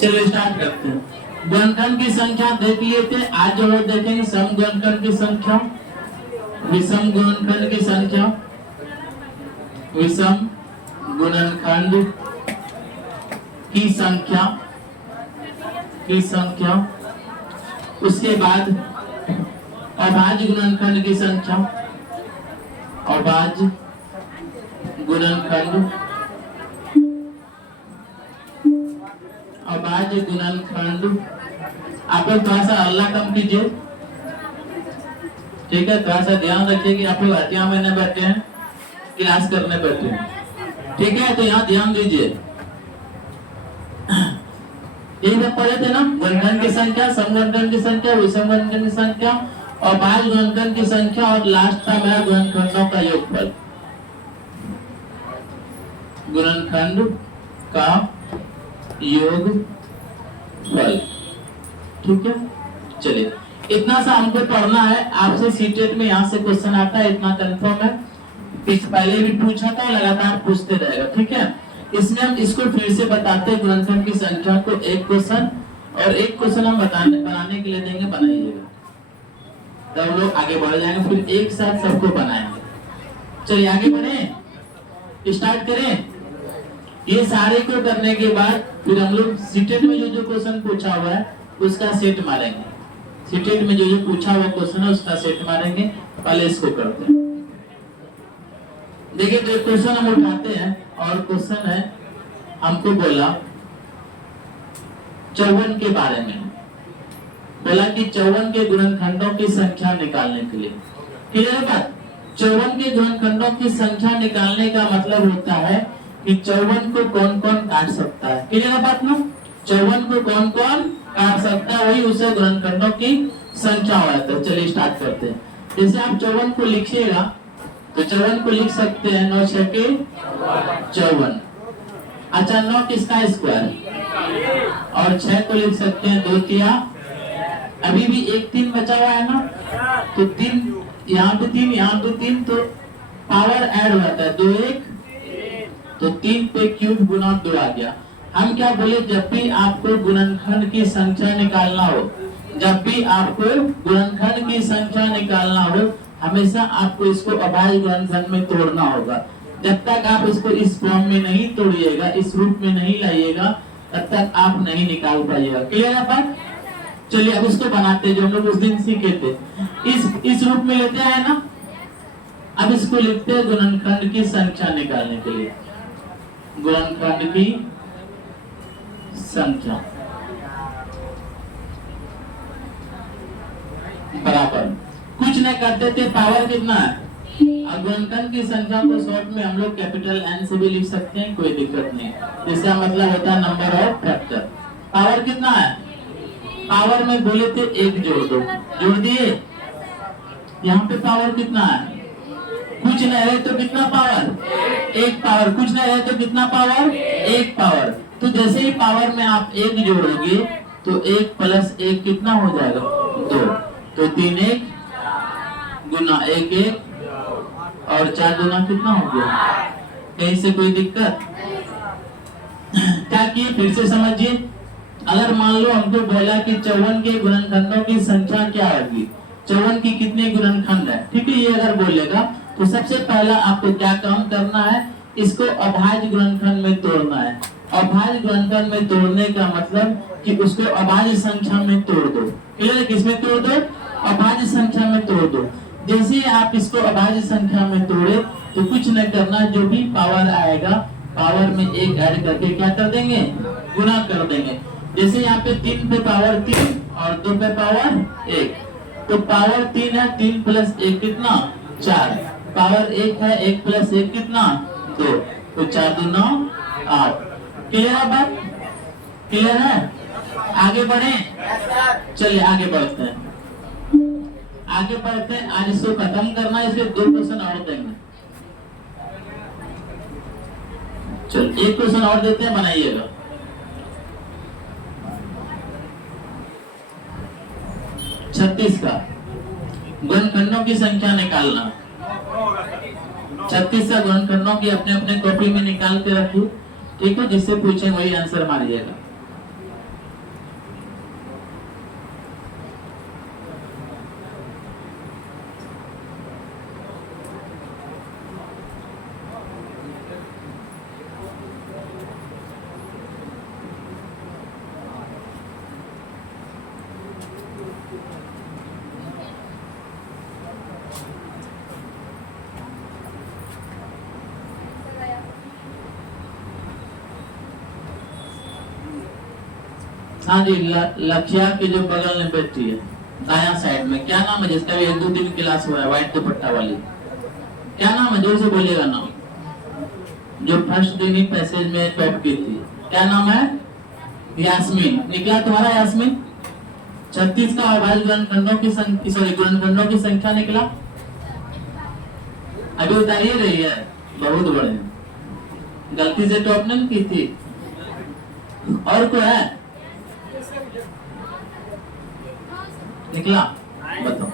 चलिए स्टार्ट करते हैं। गुणनखंड की संख्या देख लिए थे, आज जो लोग देखेंगे सम गुणनखंड की संख्या, विषम गुणनखंड की संख्या, विषम गुणनखंड की संख्या, उसके बाद अभाज्य गुणनखंड की संख्या, अभाज्य गुणनखंड, अभाज्य गुणनखंड। आप लोग थोड़ा सा अल्लाह कम कीजिए, ठीक है। थोड़ा सा ध्यान रखिए कि आप लोग हटिया में न बैठे हैं, क्लास करने बैठे हैं, ठीक है। तो यहाँ ध्यान दीजिए, ये जब पढ़े थे ना, गुणनखंड की संख्या, समगुणनखंड की संख्या, विषम गुणनखंड की संख्या, अभाज्य गुणनखंड की संख्या, और लास्ट था मेरा गुणनखंडों का योगफल, गुणनखंड का योगफल, ठीक है। चलिए इतना सा हमको पढ़ना है। आपसे सीटेट में यहाँ से क्वेश्चन आता है, इतना कंफर्म है। पहले भी पूछा था, लगातार पूछते रहेगा, ठीक है। इसमें हम इसको फिर से बताते हैं, गुणनखंड की संख्या को एक क्वेश्चन और एक क्वेश्चन हम बनाने के लिए देंगे, बनाइएगा, तब लोग आगे बढ़ जाएंगे, फिर एक साथ सबको बनाएंगे। चलिए आगे बढ़े, स्टार्ट करें। ये सारे को करने के बाद फिर हम लोग सीटेट में जो क्वेश्चन पूछा हुआ है उसका सेट मारेंगे। सीटेट में जो पूछा हुआ क्वेश्चन है उसका सेट मारेंगे। पहले इसको करते हैं। देखिए तो क्वेश्चन हम उठाते हैं, और क्वेश्चन है, हमको बोला 54 के बारे में, बोला कि 54 के गुणनखंडों की संख्या निकालने के लिए। क्लियर है बात? 54 के गुणनखंडों की संख्या निकालने का मतलब होता है कि 54 को कौन कौन काट सकता है। क्लियर है बात ना? 54 को कौन कौन काट सकता है, वही उसे गुणनखंडों की संख्या हो जाता है। चलिए स्टार्ट करते हैं। जैसे आप 54 को लिखिएगा तो 54 को लिख सकते हैं 9 6 के 54। अच्छा 9 किसका स्क्वायर, और 6 को लिख सकते हैं 2 तिया। अभी भी एक 3 बचा हुआ है ना, तो 3 यहाँ पे 3, यहाँ पे 3, तो पावर ऐड हो जाता है 2 1, तो 3 पे क्यूब गुना 2 आ गया। हम क्या बोले, जब भी आपको गुणनखंड की संख्या निकालना हो, जब भी आपको गुणनखंड की संख्या निकालना हो, हमेशा आपको इसको अभाज्य गुणनखंड में तोड़ना होगा। जब तक आप इसको इस फॉर्म में नहीं तोड़िएगा, इस रूप में नहीं लाइएगा, तब तक आप नहीं निकाल पाइएगा। क्लियर है बात? चलिए अब इसको बनाते, जो हम लोग उस दिन सीखे थे, इस रूप में लेते हैं ना। अब इसको लिखते हैं गुणनखंड की संख्या निकालने के लिए, गुणनखंड की संख्या बराबर, कुछ नहीं करते थे, पावर कितना है। अब गुणनखंड की संख्या को शॉर्ट में हम लोग कैपिटल एन से भी लिख सकते हैं, कोई दिक्कत नहीं। इसका मतलब होता है नंबर ऑफ फैक्टर। पावर कितना है, पावर में बोले थे 1 जोड़ दो, जोड़ दिए। यहाँ पे पावर कितना है, कुछ नहीं है तो कितना पावर, 1 पावर, कुछ नहीं है तो कितना पावर, 1 पावर। तो जैसे ही पावर में आप 1 जोड़ोगे तो 1 + 1 कितना हो जाएगा, 2, तो 3 1 गुना 1 1, और 4 गुना कितना हो गया। कहीं से कोई दिक्कत क्या किए, फिर से समझिए। अगर मान लो हमको बोला कि 54 के गुणनखंडों की संख्या क्या होगी, 54 की कितने गुणनखंड है, ठीक है। ये अगर बोलेगा तो सबसे पहला आपको क्या काम करना है, इसको अभाज्य गुणनखंड में तोड़ना है। अभाज्य गुणनखंड में तोड़ने का मतलब कि उसको अभाज्य संख्या में तोड़ दो। क्लियर है? किसमें तोड़ दो, अभाज्य संख्या में तोड़ दो। जैसे आप इसको अभाज्य संख्या में तोड़े तो कुछ नहीं करना, जो भी पावर आएगा पावर में 1 ऐड करके क्या कर देंगे, गुना कर देंगे। जैसे यहाँ पे 3 पे पावर 3 और 2 पे पावर 1, तो पावर 3 है, 3 + 1 कितना, 4, पावर 1 है, 1 + 1 कितना, 2, तो 4 2 9 8। क्लियर है बात? क्लियर है? आगे बढ़े, चलिए आगे बढ़ते हैं, आगे बढ़ते हैं। आज इसको खत्म करना है, इसके 2 क्वेश्चन और देंगे। चलो 1 क्वेश्चन और देते हैं, बनाइएगा। छत्तीस का गुणनखंडों की संख्या निकालना। 36 का गुणनखंडों की अपने अपने कॉपी में निकाल के रखिए, ठीक है। जिससे पूछे वही आंसर मारिएगा। हाँ जी, लखिया के जो बगल में बैठी है दाया साइड में, क्या नाम है जिसका भी 1 2 3 क्लास हुआ है, व्हाइट दुपट्टा वाली, क्या नाम है, जोर से बोलिएगा नाम, जो फर्स्ट दिन ही पैसेज में टॉप की थी, क्या नाम है? यास्मीन। निकला तुम्हारा यास्मीन? 36 का अभाज्य गुणनखंडों की संख्या, सॉरी गुणनखंडों की संख्या निकला। अभी उतारिए रही है, बहुत बड़े, गलती से टॉप नहीं की थी। और कोई है? निकला? बताओ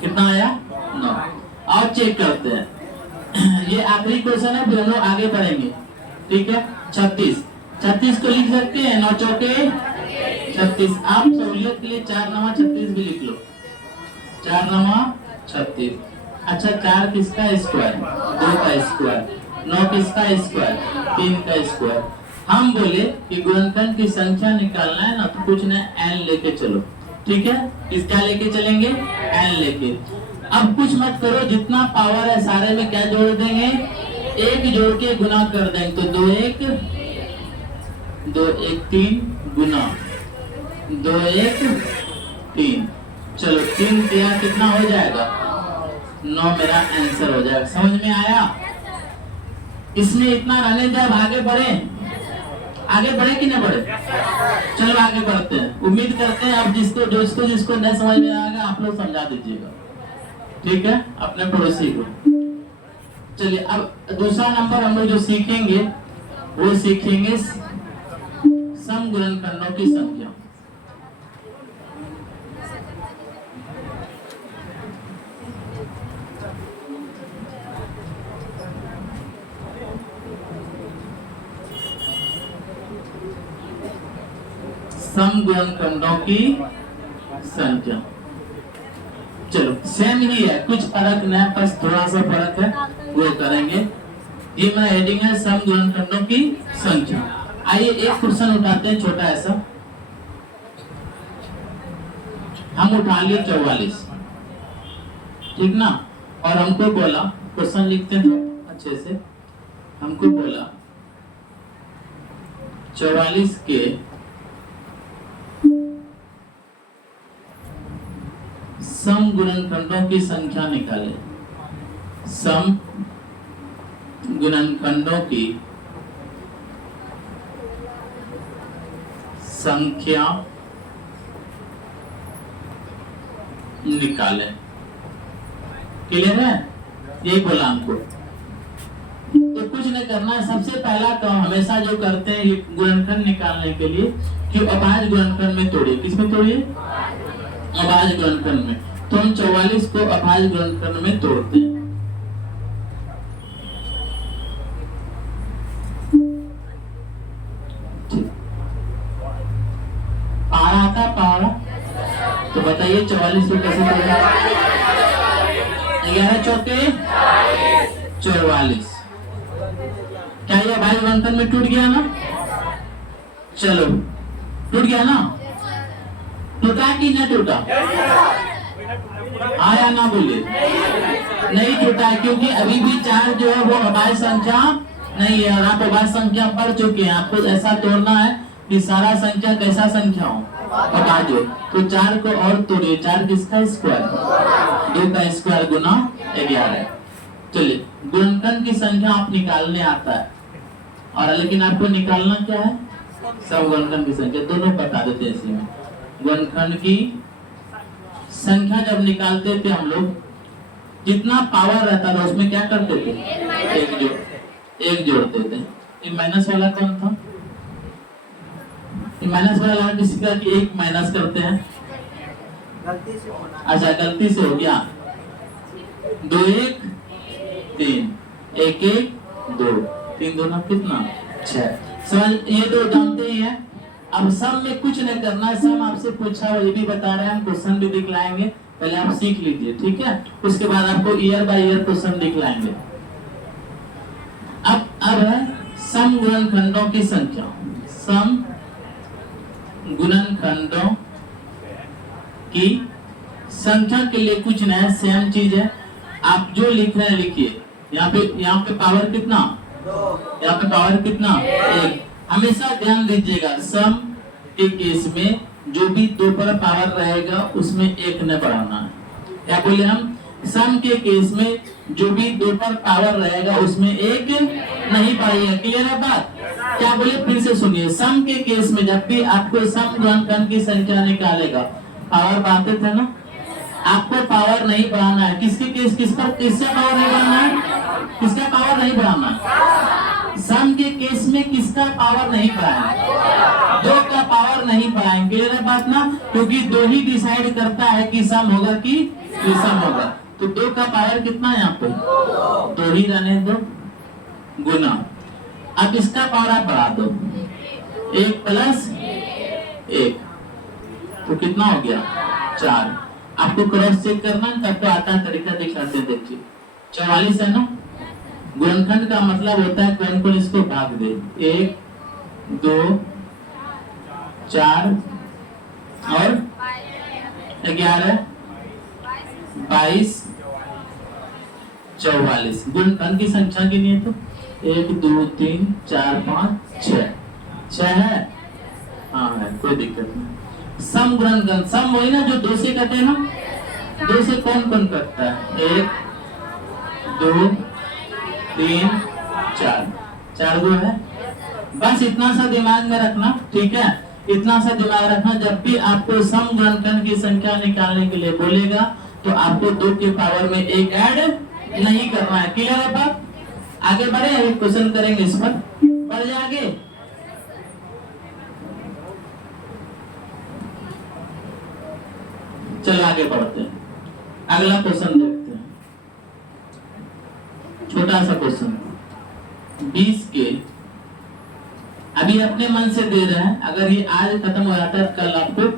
कितना आया? 9। और चेक करते हैं। ये आखिरी क्वेश्चन है, फिर हम लोग आगे बढ़ेंगे, ठीक है। 36 को लिख सकते हैं, 9 चौके 36। आप सहूलियत के लिए 4 9 36 भी लिख लो, 4 9 36। अच्छा, 4 किसका स्क्वायर? 2 का स्क्वायर। 9 किसका स्क्वायर? 3 का स्क्वायर। हम बोले कि गुणनखंड की संख्या निकालना है ना, तो कुछ ना n लेके चलो, ठीक है। किसका लेके चलेंगे? n लेके। अब कुछ मत करो, जितना पावर है सारे में क्या जोड़ देंगे? 1 जोड़ के गुना कर देंगे, तो 2 1 3 गुना 2 1 3। चलो 3 दिया, कितना हो जाएगा? 9 मेरा आंसर हो जाएगा। समझ में आया? इसमें इतना रहने दे, अब आगे बढ़े। आगे बढ़े कि न बढ़े? चलो आगे बढ़ते हैं। उम्मीद करते हैं अब जिसको नहीं समझ में आएगा आप लोग समझा दीजिएगा, ठीक है, अपने पड़ोसी को। चलिए, अब दूसरा नंबर हम लोग जो सीखेंगे वो सीखेंगे सम गुणनखंडों की संख्या। सम गुणनखंडों की संख्या। चलो सेम ही है, कुछ फर्क नहीं, बस थोड़ा सा फर्क है, वो करेंगे। ये मेरा हेडिंग है सम गुणनखंडों की संख्या। आइए एक क्वेश्चन उठाते हैं, छोटा ऐसा। हम उठा लिए 44, ठीक ना, और हमको बोला, क्वेश्चन लिखते हैं तो अच्छे से। हमको बोला 44 के सम गुणनखंडों की संख्या निकाले। सम गुणनखंडों की संख्या निकाले। क्लियर है? यही बोला हमको। तो कुछ नहीं करना है, सबसे पहला काम हमेशा जो करते हैं ये गुणनखंड निकालने के लिए कि अभाज्य गुणनखंड में तोड़िए। किसमें तोड़िए? अभाज्य गुणनखंड में। तो हम 44 को अभाज्य गुणनखंड में तोड़ते हैं। पहाड़ा आता? पहाड़ा तो बताइए 44 को कैसे तोड़ना? 11 चौके 44। क्या ये अभाज्य गुणनखंड में टूट गया ना? चलो टूट गया ना? टूटा कि न टूटा? आया ना बोलिए? नहीं टूटा, क्योंकि अभी भी 4 जो है वो अभाज्य संख्या नहीं है, और आप अभाज्य संख्या पढ़ चुके हैं। आपको ऐसा तोड़ना है कि सारा संख्या कैसा संख्या हो, अभाज्य। तो 4 को और तोड़िए। 4 किसका स्क्वायर? 2 का स्क्वायर गुना 11। चलिए, गुणनखंड की संख्या आप निकालने आता है, और लेकिन आपको निकालना क्या है? सब गुणनखंड की संख्या। दोनों बता देते हैं इसमें। गुणनखंड की संख्या जब निकालते थे हम लोग, जितना पावर रहता था उसमें क्या करते थे? एक जोड़ते थे। ये माइनस वाला कौन था? ये माइनस वाला किसी का कि 1 माइनस करते हैं, गलती से। अच्छा गलती से हो गया। 2 1 3, 1 1 2, 3 2 कितना? 6। समझ? ये तो जानते ही हैं। अब सम में कुछ नहीं करना है। सम आपसे पूछा वो ये भी बता रहे हैं, हम क्वेश्चन भी दिखलाएंगे। पहले आप सीख लीजिए, ठीक है, उसके बाद आपको ईयर बाय ईयर क्वेश्चन दिखलाएंगे। अब है सम गुणनखंडों की संख्या। सम गुणनखंडों की संख्या के लिए कुछ नया सेम चीज है। आप जो लिख रहे हैं लिखिए। यहाँ पे पावर कितना? यहाँ पे पावर कितना? 1। हमेशा ध्यान दीजिएगा, सम के केस में जो भी 2 पर पावर रहेगा उसमें 1 ने बढ़ाना है। क्या बोले हम? सम के केस में जो भी 2 पर पावर रहेगा उसमें 1 नहीं बढ़ेगा। क्लियर है बात? क्या बोले? फिर से सुनिए। सम के केस में जब भी आपको सम गुणनखंड की संख्या निकालेगा, पावर बढ़ाते थे ना, आपको पावर नहीं बढ़ाना है। किसके केस किसका पावर नहीं बढ़ाना है? किसका पावर नहीं बढ़ाना है? सम के केस में किसका पावर नहीं बढ़ाएंगे? 2 का पावर नहीं बढ़ाएंगे। क्लियर है बात ना? क्योंकि 2 ही डिसाइड करता है कि सम होगा कि विषम होगा। तो 2 का पावर कितना है यहाँ पे? 2 ही रहने दो, गुना। अब इसका पावर आप बढ़ा दो, 1 प्लस 1, तो कितना हो गया? 4। आपको क्रॉस चेक करना है, तब तो आता है तरीका दिखाते हैं। देखिए 44 है ना। गुणनखंड का मतलब होता है कौन कौन इसको भाग दे। 1 2 4 और 11 22 44। गुणनखंड की संख्या के लिए तो 1 2 3 4 5 6 है। हाँ है, कोई दिक्कत नहीं। सम गुणनखंड, सम वही ना जो 2 से कटे ना। 2 से कौन कौन कटता है? 1 2 3 4, 4 2 है। बस इतना सा दिमाग में रखना, ठीक है? इतना सा दिमाग रखना, जब भी आपको सम गुणनखंड की संख्या निकालने के लिए बोलेगा तो आपको 2 के पावर में 1 ऐड नहीं करना है। क्लियर है बात? आगे बढ़े, एक क्वेश्चन करेंगे इस पर। बढ़ जाए आगे। चलो आगे बढ़ते हैं, अगला क्वेश्चन देखते हैं। छोटा सा क्वेश्चन, 20 के, अभी अपने मन से दे रहे हैं। अगर ये आज खत्म हो जाता है, कल आपको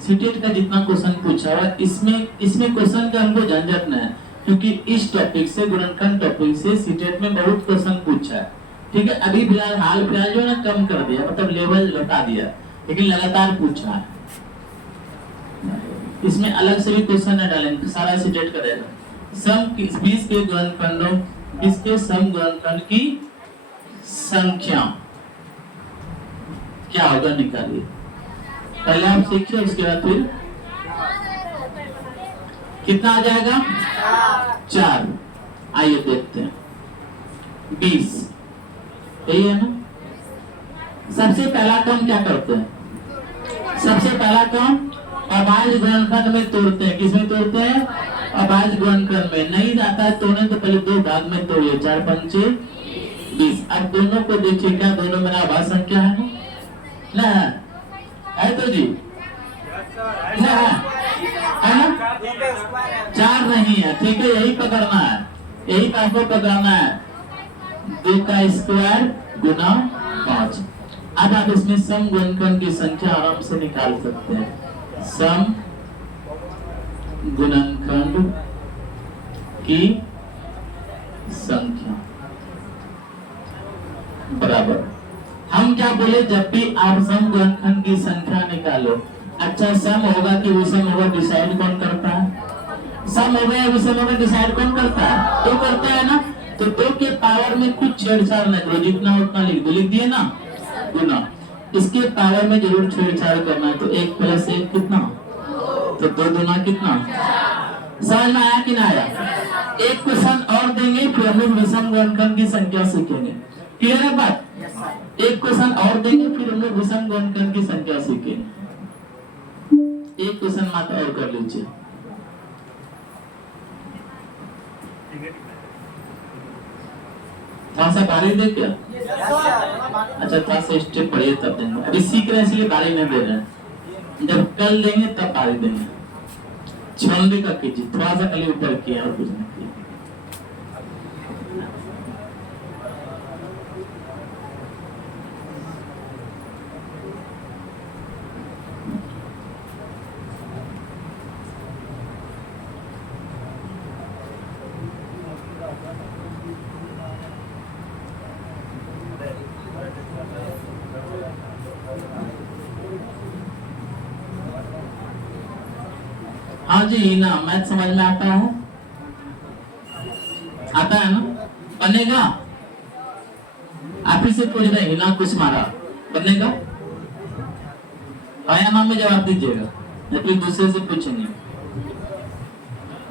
सीटेट का जितना क्वेश्चन पूछा हुआ इसमें क्वेश्चन का हमको झंझट नहीं है, क्योंकि इस टॉपिक से, गुणनखंड टॉपिक से सीटेट में बहुत क्वेश्चन पूछा है। ठीक है, अभी हाल फिलहाल जो है ना कम कर दिया, मतलब लेवल घटा दिया, लेकिन लगातार पूछा है। इसमें अलग से भी क्वेश्चन न डालेंगे, सारा सीटेट करेगा। सम 20 के गुणनखंडों, 20 के सम गुणनखंड की संख्या क्या होगा, निकालिए। पहले आप सीखिए, उसके बाद फिर कितना आ जाएगा? 4। आइए देखते हैं। 20 यही है ना। सबसे पहला काम क्या करते हैं? सबसे पहला काम अभाज्य गुणनखंड में तोड़ते हैं। किसमें तोड़ते हैं? अभाज्य गुणनखंड में। नहीं जाता है तोड़ने तो पहले 2 भाग में तोड़िए, 4 पंचे 20। अब दोनों को देखिए, क्या दोनों में अभाज्य संख्या है ना? है तो जी ना, है ना? 4 नहीं है, ठीक है, यही पकड़ना है, यही आपको पकड़ना है। 2 का स्क्वायर गुना 5। अब आप इसमें सम गुणनखंड की संख्या आराम से निकाल सकते हैं। सम गुणनखंड की संख्या बराबर, हम क्या बोले, जब भी आप सम गुणनखंड की संख्या निकालो, अच्छा सम होगा कि विषम होगा डिसाइड कौन करता है? सम होगा या विषम होगा डिसाइड कौन करता है? तो करता है ना। तो 2 के पावर में कुछ छेड़छाड़ न करो, जितना उतना लिख दो, लिख दिए ना, गुना। इसके पावर में जरूर छेड़छाड़ करना है। तो 1 प्लस 1 कितना? तो 2 दूना कितना? समझ में आया कि ना आया? एक क्वेश्चन और देंगे, फिर हम लोग विषम गुणनखंड की संख्या सीखेंगे। क्लियर है बात? एक क्वेश्चन और देंगे, फिर हम लोग विषम गुणनखंड की संख्या सीखेंगे। एक क्वेश्चन मात्र और कर लीजिए। थोड़ा सा बारी दे क्या? अच्छा, थोड़ा सा स्टेप पढ़िए तब देंगे। अभी सीख रहे हैं इसलिए बारी नहीं दे रहे हैं, जब कल देंगे तब बारी देंगे। 96 का कीजिए, थोड़ा सा कल ऊपर किया और कुछ नहीं किया। हाँ जी ना, मैथ समझ में आता है? आता है ना? बनेगा? आप ही से पूछ रहे हैं ना, कुछ मारा बनेगा? हाँ या ना में जवाब दीजिएगा, या फिर दूसरे से पूछेंगे।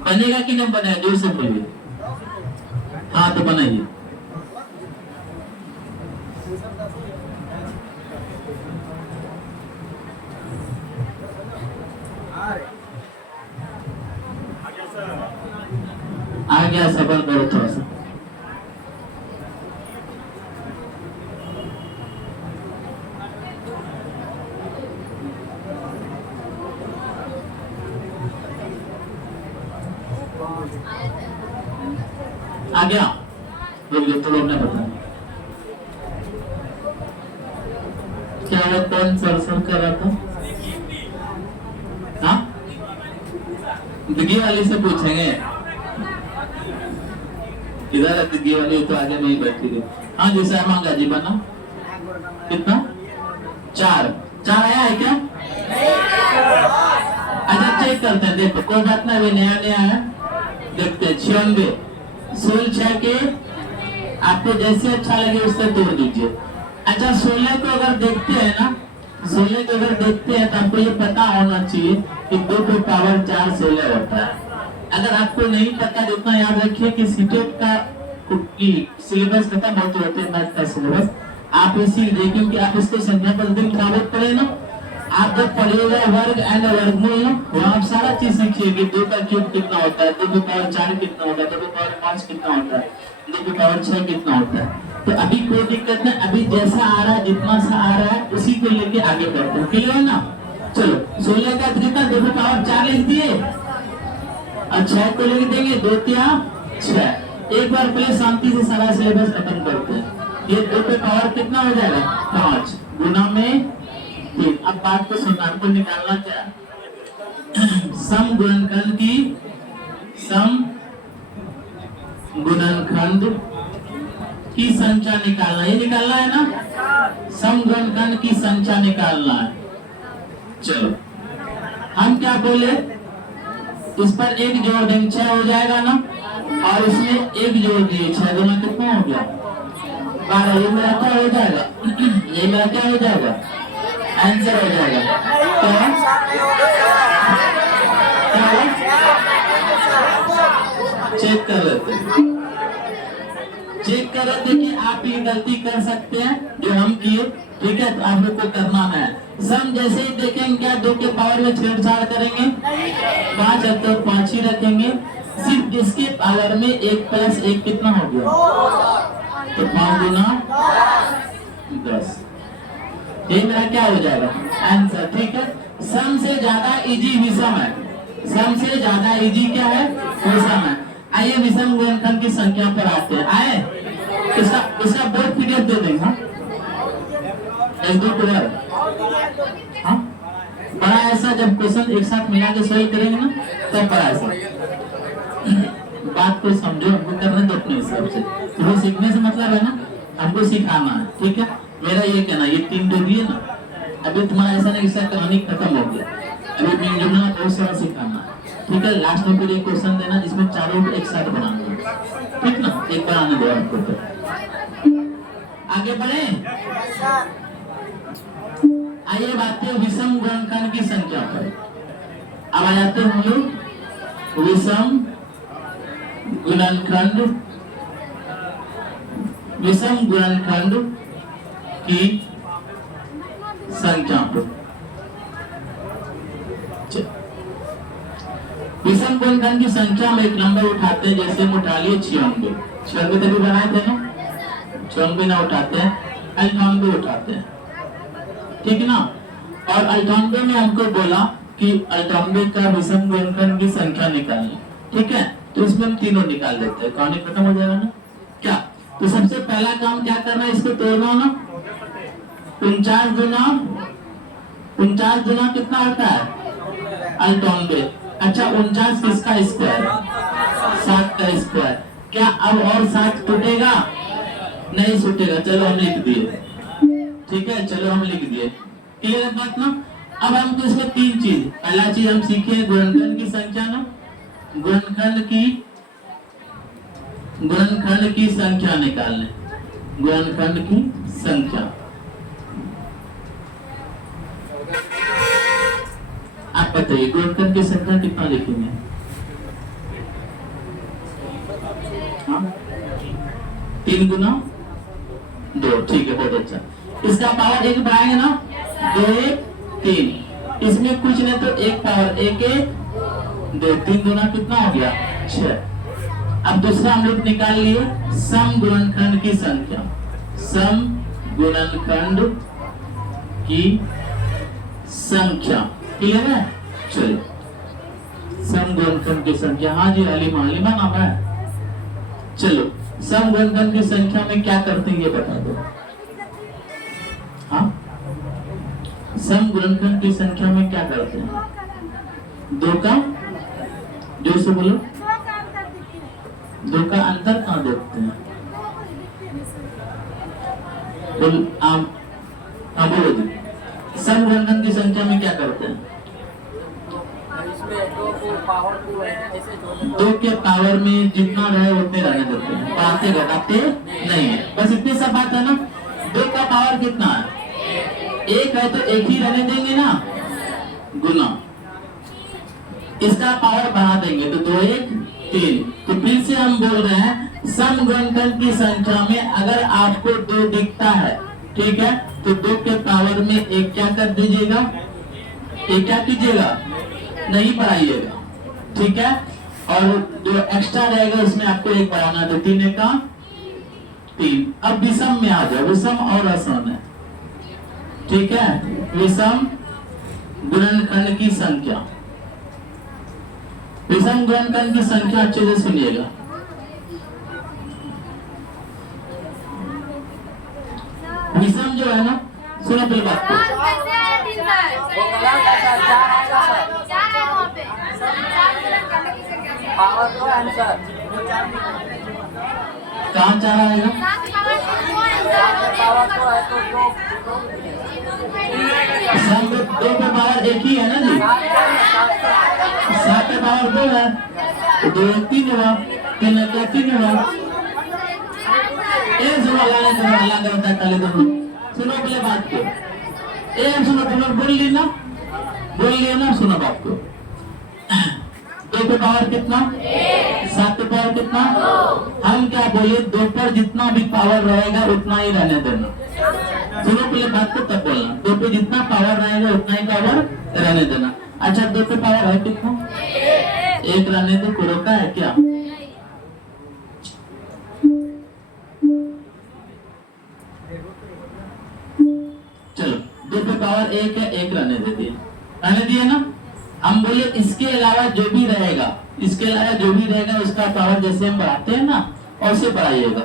बनेगा कि नहीं बनेगा, जोर से बोलिए। हाँ तो बनाइए। आ गया, सबर करो थोड़ा सा। आ गया, बोलिए तो लोग ने बताया क्या वो कौन सर कर रहा था। हाँ दिग्गी वाली से पूछेंगे, इधर दिग्गी वाली तो आगे नहीं बैठी थी। हाँ जी सर मांगा जी, बना कितना 4 आया है क्या? अच्छा चेक करते हैं, देखो कोई बात ना, अभी नया नया है, देखते हैं। 96 16 6 के आपको जैसे अच्छा लगे उससे तोड़ दीजिए। अच्छा 16 को अगर देखते हैं ना, 16 को अगर देखते हैं तो आपको ये पता होना चाहिए कि 2 पे पावर 4 16 होता है। अगर आपको नहीं पता तो इतना याद रखिए कि सीटेट का सिलेबस खत्म होते होते मैथ का सिलेबस आप इसीलिए, क्योंकि आप इसको संख्या पद्धति में मुताबिक पढ़े ना, आप जब पढ़िएगा वर्ग एंड वर्गमूल ना, वहाँ आप सारा चीज सीखिए कि 2 का क्यूब कितना होता है, 2 पे पावर 4 कितना होता है, 2 पे पावर 5 कितना होता है, 2 पे पावर 6 कितना होता है। तो अभी कोई दिक्कत नहीं, अभी जैसा आ रहा है, जितना सा आ रहा है उसी को लेके आगे बढ़ते हैं, क्लियर है ना। चलो 16 का कितना, 2 पे पावर 4 लिख दिए और 6 को लिख देंगे 2 या 6। एक बार पहले शांति से सारा सिलेबस खत्म करते हैं। ये 2 पे पावर कितना हो जाएगा 5 गुना में 3। अब बात को सुनना, हमको निकालना क्या सम गुणनखंड की, सम गुणनखंड की संख्या निकालना, ये निकालना है ना, सम गुणनखंड की संख्या निकालना है। चलो हम क्या बोले, इस पर 1 जोड़ देंगे 6 हो जाएगा ना, और इसमें 1 जोड़ दिए 6 गुना कितना हो गया 12। ये मेरा क्या हो जाएगा ये मेरा क्या हो जाएगा आंसर हो जाएगा। चेक कर लेते कि आप ये गलती कर सकते हैं जो हम किए, ठीक है। तो आप लोग को करना है, सम जैसे ही देखेंगे क्या 2 के पावर में छेड़छाड़ करेंगे, 5 है तो 5 ही रखेंगे। सिर्फ इसके पावर में 1 + 1 कितना हो गया, तो 5 गुना 10, ये मेरा क्या हो जाएगा आंसर, ठीक है। सम से ज्यादा इजी विषम है, सम से ज्यादा इजी क्या है विषम है। आइए विषम गुणनखंड की संख्या पर आते हैं। आए इसका बोर्ड पीडीएफ दे देंगे। हाँ बड़ा ऐसा जब क्वेश्चन एक साथ मिला के सॉल्व करेंगे ना तब बड़ा ऐसा बात को समझो, हमको करने दो अपने हिसाब से। तो सीखने से मतलब है ना हमको सिखाना है, ठीक है। मेरा ये कहना, ये 3 तो दिए ना, अभी तुम्हारा ऐसा नहीं कि कहानी खत्म हो गया, अभी मैं जो ना बहुत सारा सिखाना है, ठीक है। लास्ट में फिर एक क्वेश्चन देना जिसमें चारों को एक साथ बनाना, ठीक ना, एक बनाने दो आपको। तो आगे बढ़े, आइए बात है विषम गुणनखंड की संख्या पर। अब आ जाते हैं हम लोग विषम गुणनखंड, विषम गुणनखंड की संख्या पर। विषम गुणनखंड की संख्या में एक नंबर उठाते हैं, जैसे हम उठा लिए 96, 96 तभी बनाए थे ना, 96 ना उठाते हैं 98 उठाते हैं, ठीक ना। और 98 में हमको बोला कि 98 का विषम गुणनखंड की संख्या निकालनी, ठीक है। तो इसमें हम तीनों निकाल देते हैं, कहानी खत्म हो जाएगा ना क्या। तो सबसे पहला काम क्या करना है, इसको तोड़ना ना, 49 गुना कितना होता है 98। अच्छा 49 किसका स्क्वायर, 7 का स्क्वायर। क्या अब और 7 टूटेगा, नहीं छूटेगा, चलो हम लिख दिए, ठीक है, चलो हम लिख दिए, क्लियर है बात ना। अब हमको इसमें 3 चीज, पहला चीज हम सीखे गुणनखंड की संख्या ना, गुणनखंड की संख्या निकालने, गुणनखंड की संख्या। बताइए गुणनखंड की संख्या कितना लिखेंगे? हाँ? 3 गुना 2, ठीक है, बहुत अच्छा। इसका पावर 1 बढ़ाएंगे ना, 2 1 3, इसमें कुछ नहीं तो 1 पावर 1 1 2, 3 गुना कितना हो गया 6। अब दूसरा हम लोग निकाल लिए सम गुणनखंड की संख्या, सम गुणनखंड की संख्या, क्लियर है? चलिए सम गुणनखंड की संख्या, हाँ जी हलीमा, हलीमा नाम है। चलो सम गुणनखंड की संख्या में क्या करते हैं ये बता दो। हाँ, सम गुणनखंड की संख्या में क्या करते हैं? 2 का, जोर से बोलो, 2 का अंतर कहाँ देखते हैं? बोल आप, हाँ बोलो जी। सम गुणनखंड की संख्या में क्या करते हैं? 2 के पावर में जितना रहे उतने रहने देते हैं, बढ़ाते घटाते नहीं है, बस इतनी सा बात है ना। 2 का पावर कितना है? 1 है तो 1 ही रहने देंगे ना, गुना इसका पावर बढ़ा देंगे तो 2 1 3। तो फिर से हम बोल रहे हैं सम गुणनखंड की संख्या में अगर आपको 2 दिखता है, ठीक है, तो 2 के पावर में 1 क्या कर दीजिएगा, 1 क्या कीजिएगा, नहीं बढ़ाइएगा, ठीक है, और जो एक्स्ट्रा रहेगा उसमें आपको 1 बढ़ाना है, तो 3 का 3। अब विषम में आ जाओ, विषम और असम है, ठीक है, विषम गुणनखंड की संख्या, विषम गुणनखंड की संख्या अच्छे से सुनिएगा। विषम जो है ना, सुनो पहले बात को, कहाँ 4 आएगा? सम 2 पे पावर 1 ही है ना जी, 7 पे पावर 2 है, तो 2 1 3 हुआ, 3 1 3 हुआ। सुनो अल्लाह करता है खाली दोनों, सुनो पहले बात को, सुनो तुम लोग बोल लिए ना, सुनो बात को। 2 पे पावर कितना? 7 पे पावर कितना? हम क्या बोले, 2 पर जितना भी पावर रहेगा उतना ही रहने देना। सुनो पहले बात को तब बोलना, 2 पे जितना पावर रहेगा उतना ही पावर रहने देना। अच्छा 2 पे पावर है कितना? 1 रहने दो, को रोका है क्या? चलो 2 पे पावर 1 है, 1 रहने दे दिए, रहने दिए ना। हम बोले इसके अलावा जो भी रहेगा, इसके अलावा जो भी रहेगा उसका पावर जैसे हम बढ़ाते हैं ना, वैसे बढ़ाइएगा।